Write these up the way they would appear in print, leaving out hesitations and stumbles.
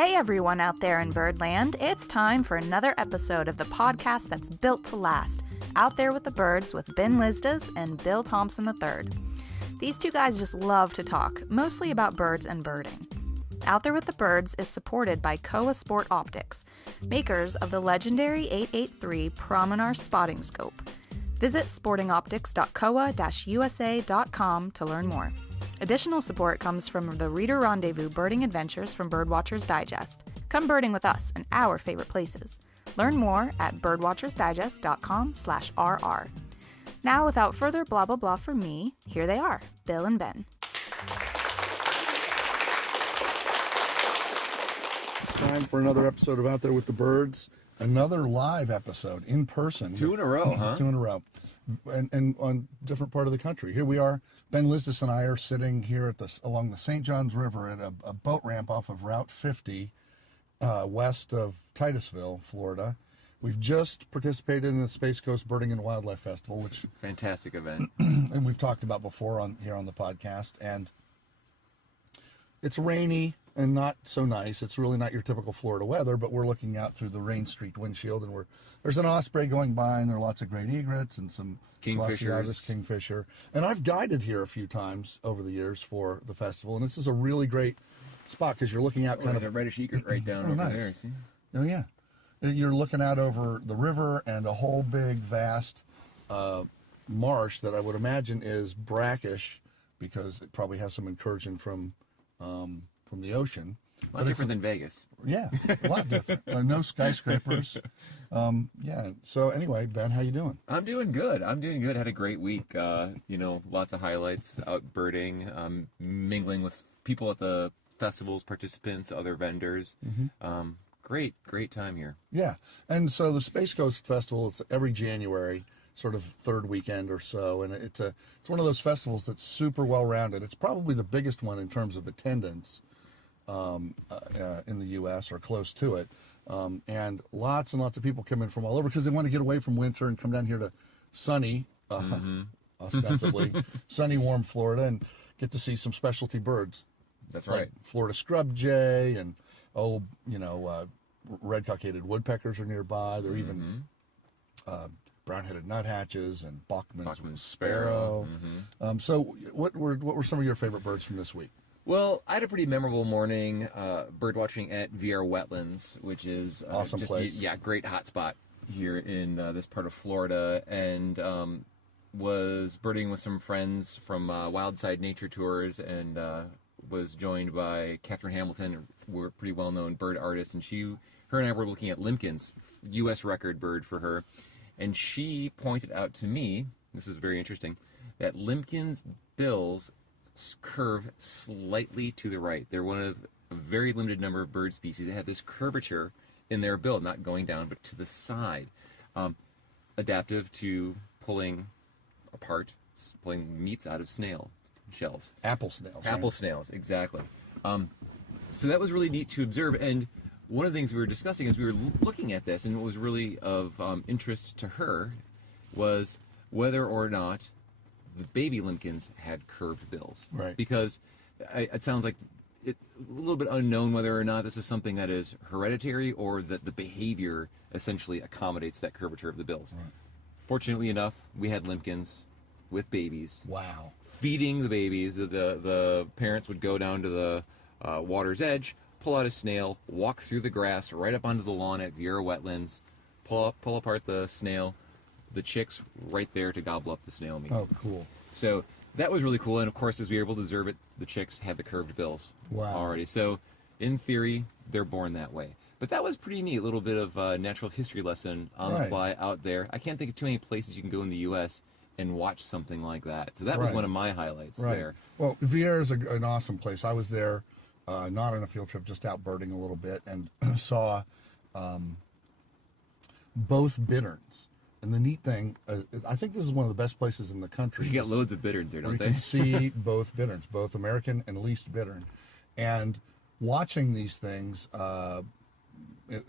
Hey everyone out there in Birdland, it's time for another episode of the podcast that's built to last, Out There with the Birds with Ben Lizdas and Bill Thompson III. These two guys just love to talk, mostly about birds and birding. Out There with the Birds is supported by Kowa Sport Optics, makers of the legendary 883 Prominar Spotting Scope. Visit sportingoptics.kowa-usa.com to learn more. Additional support comes from the Reader Rendezvous Birding Adventures from Birdwatchers Digest. Come birding with us in our favorite places. Learn more at birdwatchersdigest.com/rr. Now, without further blah blah blah from me, here they are, Bill and Ben. It's time for another episode of Out There with the Birds. Another live episode in person. 2 in a row, huh? 2 in a row. And on different part of the country. Here we are. Ben Lizdas and I are sitting here along the St. Johns River at a boat ramp off of Route 50 west of Titusville, Florida. We've just participated in the Space Coast Birding and Wildlife Festival, which fantastic event, and we've talked about before here on the podcast. And it's rainy and not so nice. It's really not your typical Florida weather, but we're looking out through the rain-streaked windshield, and there's an osprey going by, and there are lots of great egrets and some kingfisher. And I've guided here a few times over the years for the festival, and this is a really great spot because you're looking out there's a reddish egret right down over nice. there. See? Oh yeah, you're looking out over the river and a whole big vast marsh that I would imagine is brackish because it probably has some incursion from the ocean. A lot different than Vegas. Yeah, a lot different. No skyscrapers. Yeah. So anyway, Ben, how you doing? I'm doing good. Had a great week. Lots of highlights, out birding, mingling with people at the festivals, participants, other vendors. Mm-hmm. Great time here. Yeah. And so the Space Coast Festival is every January, sort of third weekend or so, and it's one of those festivals that's super well rounded. It's probably the biggest one in terms of attendance in the U.S. or close to it, and lots of people come in from all over because they want to get away from winter and come down here to sunny, ostensibly sunny, warm Florida and get to see some specialty birds. That's like right. Florida scrub jay and red cockaded woodpeckers are nearby. There are even brown-headed nuthatches and Bachman's sparrow. Mm-hmm. So what were some of your favorite birds from this week? Well, I had a pretty memorable morning bird watching at VR Wetlands, which is awesome place. Yeah, great hot spot here in this part of Florida, and was birding with some friends from Wildside Nature Tours, and was joined by Catherine Hamilton, we're a pretty well-known bird artist, and her and I were looking at limpkins, U.S. record bird for her, and she pointed out to me, this is very interesting, that limpkins' bills curve slightly to the right. They're one of a very limited number of bird species that have this curvature in their bill, not going down, but to the side. Adaptive to pulling meats out of snail shells. Apple snails. Apple snails, exactly. So that was really neat to observe, and one of the things we were discussing as we were looking at this, and what was really of interest to her, was whether or not the baby limpkins had curved bills. Right. Because it sounds like a little bit unknown whether or not this is something that is hereditary or that the behavior essentially accommodates that curvature of the bills. Right. Fortunately enough, we had limpkins with babies. Wow. Feeding the babies. The parents would go down to the water's edge, pull out a snail, walk through the grass right up onto the lawn at Vieira Wetlands, pull apart the snail, the chicks right there to gobble up the snail meat. Oh, cool. So that was really cool, and of course, as we were able to observe it, the chicks had the curved bills already. So in theory, they're born that way. But that was pretty neat, a little bit of a natural history lesson on the fly out there. I can't think of too many places you can go in the U.S. and watch something like that. So that was one of my highlights there. Well, Vieira is an awesome place. I was there, not on a field trip, just out birding a little bit, and saw both bitterns. And the neat thing, I think this is one of the best places in the country. You got loads of bitterns there, don't they? You can see both bitterns, both American and least bittern. And watching these things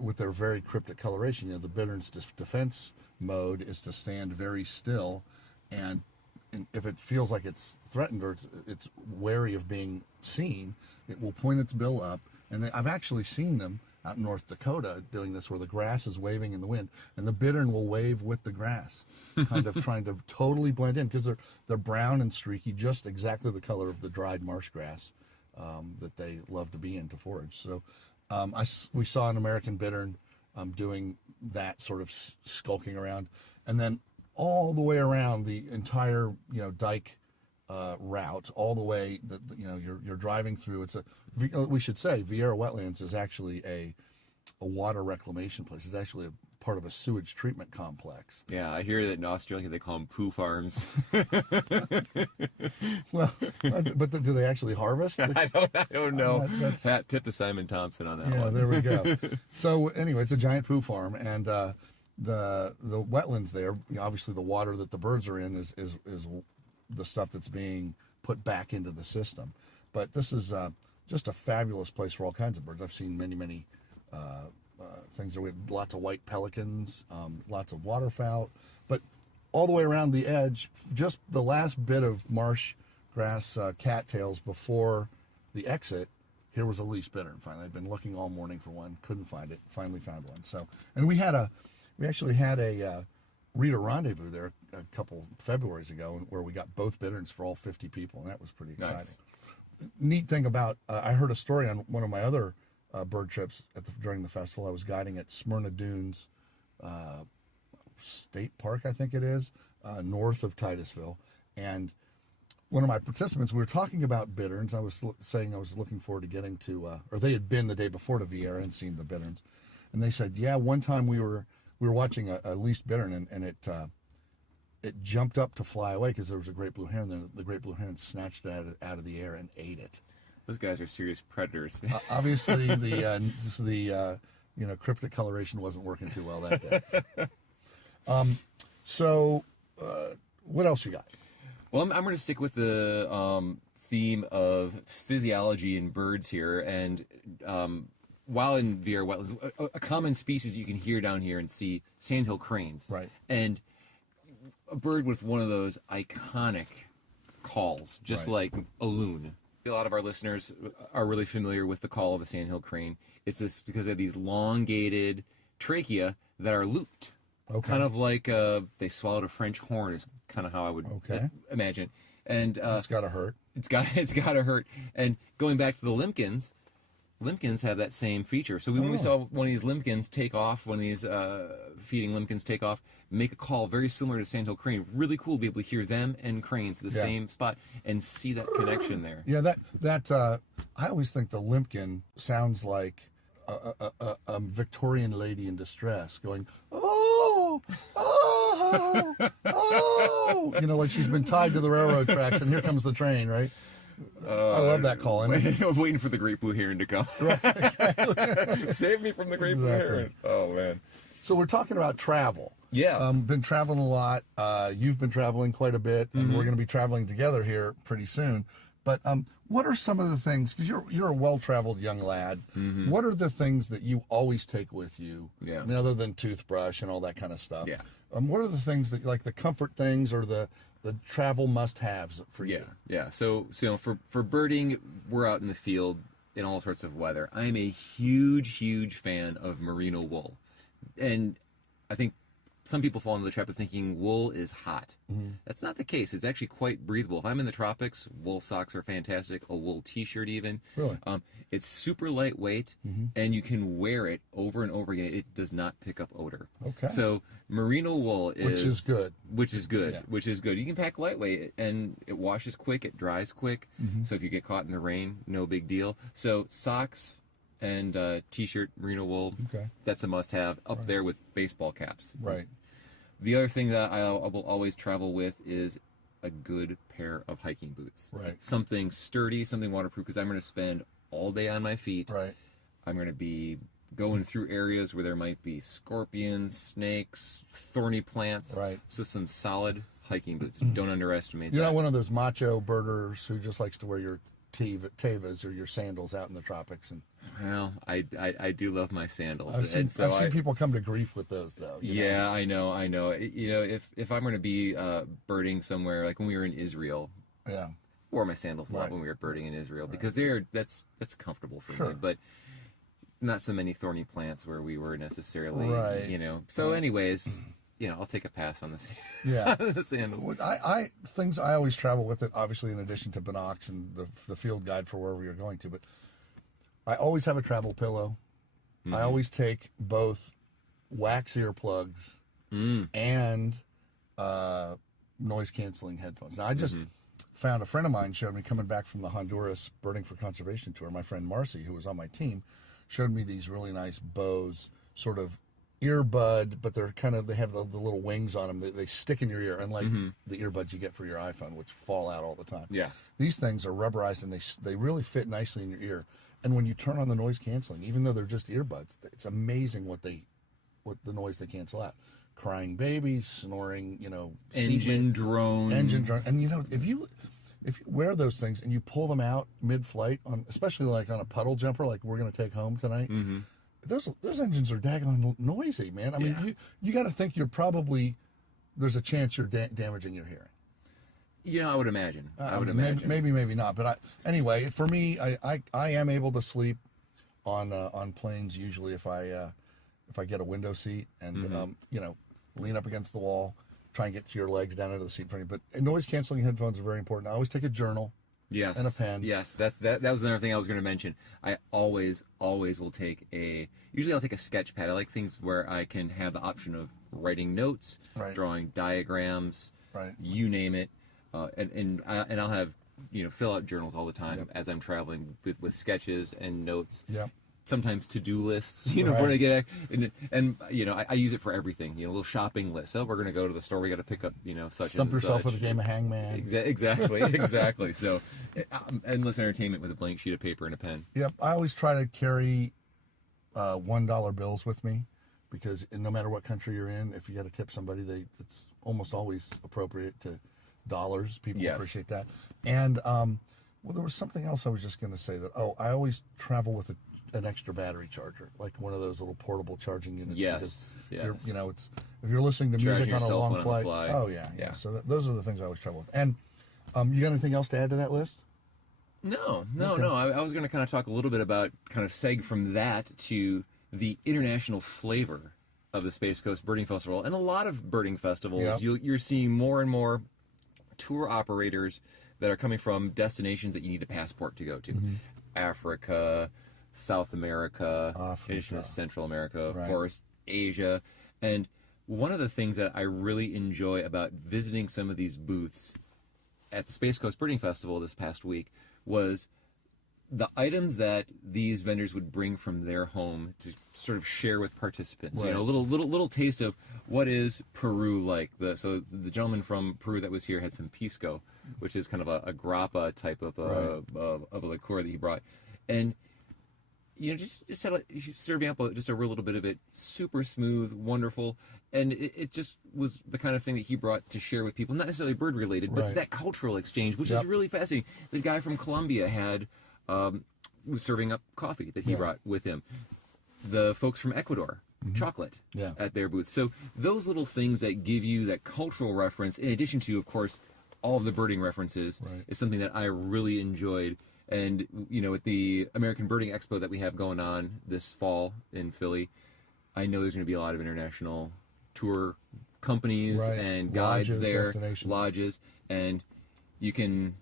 with their very cryptic coloration, the bittern's defense mode is to stand very still, and if it feels like it's threatened or it's wary of being seen, it will point its bill up And I've actually seen them out in North Dakota doing this, where the grass is waving in the wind, and the bittern will wave with the grass, kind of trying to totally blend in, because they're brown and streaky, just exactly the color of the dried marsh grass that they love to be in to forage. So we saw an American bittern doing that sort of skulking around, and then all the way around the entire dike route, all the way that you're driving through. We should say Viera Wetlands is actually a water reclamation place. It's actually a part of a sewage treatment complex. Yeah, I hear that in Australia they call them poo farms. Well, but do they actually harvest? I don't know. That tip to Simon Thompson on that one. Yeah, there we go. So anyway, it's a giant poo farm, and the wetlands there, obviously the water that the birds are in is the stuff that's being put back into the system. But this is just a fabulous place for all kinds of birds. I've seen many things there. We have lots of white pelicans, lots of waterfowl, but all the way around the edge, just the last bit of marsh grass cattails before the exit, here was a least bittern. Finally, I'd been looking all morning for one, couldn't find it. Finally found one. So, and we actually had a reader rendezvous there a couple Februarys ago, where we got both bitterns for all 50 people, and that was pretty exciting. Nice. Neat thing about I heard a story on one of my other bird trips during the festival. I was guiding at Smyrna Dunes State Park, I think it is, north of Titusville, and one of my participants, we were talking about bitterns. I was saying I was looking forward to getting to, or they had been the day before to Viera and seen the bitterns, and they said, yeah, one time we were watching a least bittern, and it jumped up to fly away because there was a great blue heron there. The great blue heron snatched it out of the air and ate it. Those guys are serious predators. Obviously, the cryptic coloration wasn't working too well that day. So, what else you got? Well, I'm going to stick with the theme of physiology in birds here, and while in Viera Wetlands, a common species you can hear down here and see sandhill cranes. Right. And a bird with one of those iconic calls, just like a loon. A lot of our listeners are really familiar with the call of a sandhill crane. It's this because of these elongated trachea that are looped. Okay. Kind of like they swallowed a French horn is kind of how I would imagine. And it's got to hurt. It's got to hurt. And going back to the limpkins have that same feature. So when we saw one of these limpkins take off, one of these feeding limpkins take off, make a call very similar to sandhill crane. Really cool to be able to hear them and cranes at the same spot and see that connection there. Yeah, that I always think the limpkin sounds like a Victorian lady in distress going, oh, like she's been tied to the railroad tracks and here comes the train, right? I love that call. I'm waiting for the great blue heron to come. Right, exactly. Save me from the great blue heron. Oh, man. So we're talking about travel. Yeah. Been traveling a lot. You've been traveling quite a bit, and we're going to be traveling together here pretty soon. But what are some of the things, because you're a well-traveled young lad, what are the things that you always take with you, I mean, other than toothbrush and all that kind of stuff? Yeah. What are the things that, like the comfort things or the travel must-haves for you? Yeah. So for birding, we're out in the field in all sorts of weather. I'm a huge fan of merino wool. And I think some people fall into the trap of thinking wool is hot. That's not the case. It's actually quite breathable. If I'm in the tropics, wool socks are fantastic. A wool t-shirt even. Really? It's super lightweight, and you can wear it over and over again. It does not pick up odor. Okay. So merino wool is... Which is good. Yeah. Which is good. You can pack lightweight, and it washes quick. It dries quick. So if you get caught in the rain, no big deal. So socks and t-shirt, merino wool, that's a must-have. Up there with baseball caps. Right. The other thing that I will always travel with is a good pair of hiking boots. Right. Something sturdy, something waterproof, because I'm going to spend all day on my feet. Right. I'm going to be going through areas where there might be scorpions, snakes, thorny plants. Right. So some solid hiking boots. Don't underestimate that. You're not one of those macho birders who just likes to wear your Tevas or your sandals out in the tropics. And well, I do love my sandals. I've seen people come to grief with those, though. Yeah, I know. If I'm going to be birding somewhere, like when we were in Israel, wore my sandals a lot when we were birding in Israel because that's comfortable for me. But not so many thorny plants where we were necessarily, Right. you know. So, anyways, you know, I'll take a pass on this. Yeah. the sandals. What things I always travel with it, obviously in addition to binocs and the field guide for wherever you're going to, but I always have a travel pillow. I always take both wax earplugs and noise canceling headphones. Now I just found a friend of mine showed me coming back from the Honduras Birding for Conservation tour. My friend Marcy, who was on my team, showed me these really nice Bose sort of earbud, but they have the little wings on them. They stick in your ear, unlike the earbuds you get for your iPhone, which fall out all the time. Yeah. These things are rubberized and they really fit nicely in your ear. And when you turn on the noise canceling, even though they're just earbuds, it's amazing what the noise they cancel out. Crying babies, snoring, you know, Engine drone. and you know, if you wear those things and you pull them out mid-flight, especially like on a puddle jumper, like we're going to take home tonight, those engines are daggone noisy, man. I mean, you got to think there's a chance you're damaging your hearing. You know, I would imagine. Maybe not. But anyway, for me, I am able to sleep on planes usually if I get a window seat and you know, lean up against the wall, try and get your legs down into the seat in front of you. But noise canceling headphones are very important. I always take a journal. Yes. And a pen. Yes, that was another thing I was going to mention. I always will take usually I'll take a sketch pad. I like things where I can have the option of writing notes, drawing diagrams, you name it, and I'll have, you know, fill out journals all the time as I'm traveling with sketches and notes. Yep. Sometimes to-do lists, you know, where to get, and you know, I use it for everything. You know, a little shopping list. Oh, we're going to go to the store. We got to pick up, you know, such Stump and such. yourself with a game of hangman. Exactly. So, endless entertainment with a blank sheet of paper and a pen. Yep. I always try to carry $1 bills with me, because no matter what country you're in, if you got to tip somebody, it's almost always appropriate to dollars. People appreciate that. And well, there was something else I was just going to say that. Oh, I always travel with an extra battery charger, like one of those little portable charging units. Yes. You know, it's if you're listening to music on a long flight. Oh yeah. So those are the things I always travel with. And you got anything else to add to that list? No. I was going to kind of talk a little bit about, kind of seg from that to the international flavor of the Space Coast Birding Festival. And a lot of birding festivals, you're seeing more and more tour operators that are coming from destinations that you need a passport to go to. Africa, South America, Central America, of course, Asia. And one of the things that I really enjoy about visiting some of these booths at the Space Coast Birding Festival this past week was the items that these vendors would bring from their home to sort of share with participants. You know, a little taste of what is Peru like. So the gentleman from Peru that was here had some pisco, which is kind of a grappa type of a liqueur that he brought. And you know, just he's serving up just a real little bit of it, super smooth, wonderful, and it just was the kind of thing that he brought to share with people, not necessarily bird related, but that cultural exchange, which is really fascinating. The guy from Colombia was serving up coffee that he brought with him. The folks from Ecuador, chocolate at their booth. So those little things that give you that cultural reference, in addition to, of course, all of the birding references, is something that I really enjoyed. And, you know, with the American Birding Expo that we have going on this fall in Philly, I know there's going to be a lot of international tour companies and guides there, lodges, and you can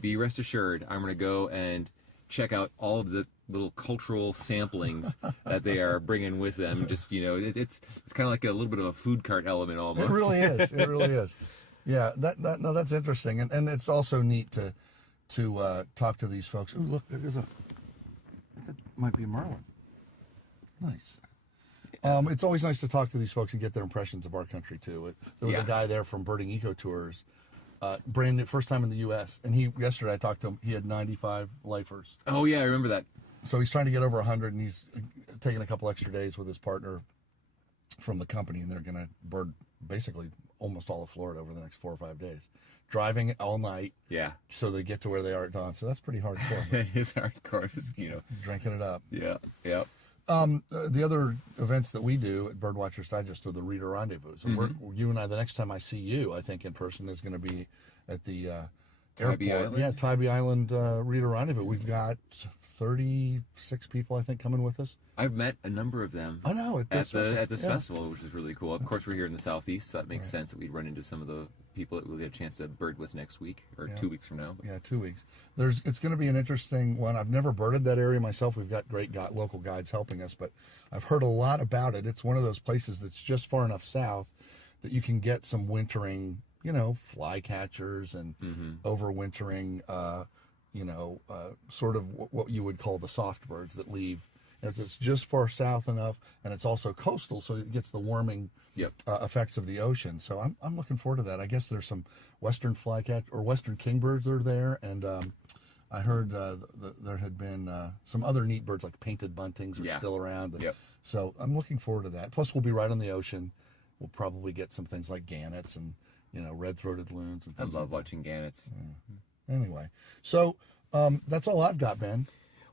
be rest assured I'm going to go and check out all of the little cultural samplings that they are bringing with them. Just, you know, it's kind of like a little bit of a food cart element almost. It really is. It really is. Yeah, that's interesting, and it's also neat to talk to these folks. Ooh, look, there's that might be a marlin. Nice. It's always nice to talk to these folks and get their impressions of our country too. There was a guy there from Birding Eco Tours, brand new, first time in the U.S. And yesterday I talked to him. He had 95 lifers. Oh yeah, I remember that. So he's trying to get over 100, and he's taking a couple extra days with his partner from the company, and they're going to bird basically almost all of Florida over the next 4 or 5 days. Driving all night, so they get to where they are at dawn. So that's pretty hardcore. It is hardcore, you know. Drinking it up. Yeah. The other events that we do at Birdwatchers Digest are the Reader Rendezvous. So you and I, the next time I see you, I think in person, is going to be at the Tybee airport. Island? Yeah, Tybee Island Reader Rendezvous. We've got 36 people, I think, coming with us. I've met a number of them. I know at this festival, which is really cool. Of course, we're here in the Southeast, so that makes sense that we'd run into some of the people that we'll get a chance to bird with next week or 2 weeks from now. Yeah, 2 weeks. It's going to be an interesting one. I've never birded that area myself. We've got great local guides helping us, but I've heard a lot about it. It's one of those places that's just far enough south that you can get some wintering, flycatchers and overwintering, sort of what you would call the soft birds that leave. It's just far south enough, and it's also coastal, so it gets the warming effects of the ocean. So I'm looking forward to that. I guess there's some western flycatcher or western kingbirds that are there, and I heard there had been some other neat birds like painted buntings are still around. So I'm looking forward to that. Plus, we'll be right on the ocean. We'll probably get some things like gannets and red-throated loons. And things I love watching gannets. Yeah. Anyway, so that's all I've got, Ben.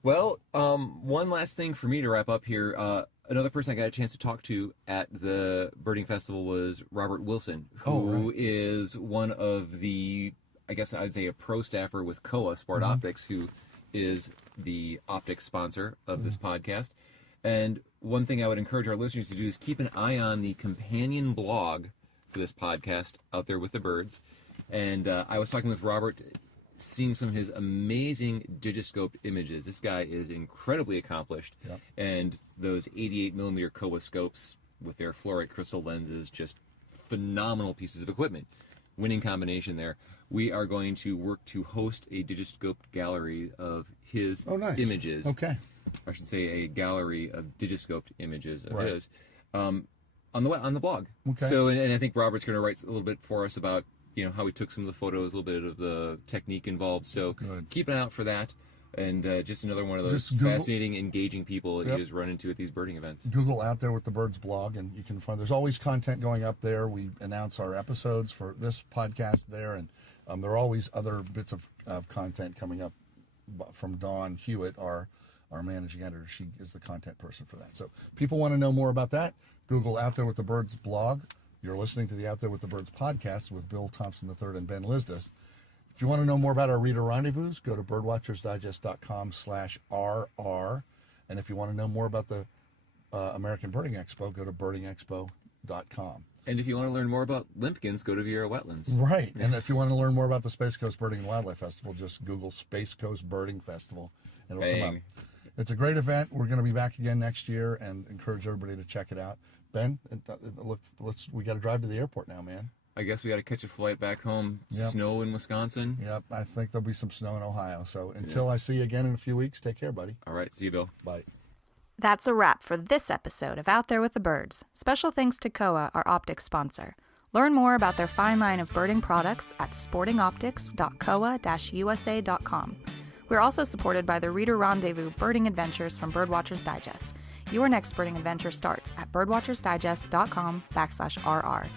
Well, one last thing for me to wrap up here. Another person I got a chance to talk to at the birding festival was Robert Wilson, who is one of the, I guess I'd say, a pro staffer with Koa Sport Optics, who is the optics sponsor of this podcast. And one thing I would encourage our listeners to do is keep an eye on the companion blog for this podcast, Out There with the Birds. And I was talking with Robert, seeing some of his amazing digiscoped images. This guy is incredibly accomplished. And those 88mm Koa scopes with their fluorite crystal lenses, just phenomenal pieces of equipment. Winning combination there. We are going to work to host a digiscoped gallery of his images. Okay. I should say a gallery of digiscoped images of his on the blog. Okay. So, and I think Robert's going to write a little bit for us about how he took some of the photos, a little bit of the technique involved. So keep an eye out for that. And just another one of those fascinating, engaging people that you just run into at these birding events. Google Out There with the Birds blog, and you can find, there's always content going up there. We announce our episodes for this podcast there, and there are always other bits of content coming up from Dawn Hewitt, our managing editor. She is the content person for that. So people want to know more about that, Google Out There with the Birds blog. You're listening to the Out There with the Birds podcast with Bill Thompson III and Ben Lizdas. If you want to know more about our reader rendezvous, go to birdwatchersdigest.com/RR. And if you want to know more about the American Birding Expo, go to birdingexpo.com. And if you want to learn more about limpkins, go to Vieira Wetlands. Right. And if you want to learn more about the Space Coast Birding and Wildlife Festival, just Google Space Coast Birding Festival, and it'll come up. It's a great event. We're going to be back again next year, and encourage everybody to check it out. Ben, look, we got to drive to the airport now, man. I guess we got to catch a flight back home. Snow in Wisconsin. Yep, I think there'll be some snow in Ohio. So until I see you again in a few weeks, take care, buddy. All right, see you, Bill. Bye. That's a wrap for this episode of Out There with the Birds. Special thanks to Koa, our optics sponsor. Learn more about their fine line of birding products at sportingoptics.koa-usa.com. We're also supported by the Reader Rendezvous Birding Adventures from Birdwatchers Digest. Your next birding adventure starts at birdwatchersdigest.com/RR.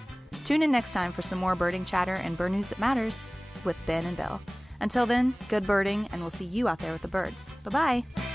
Tune in next time for some more birding chatter and bird news that matters with Ben and Bill. Until then, good birding, and we'll see you out there with the birds. Bye-bye.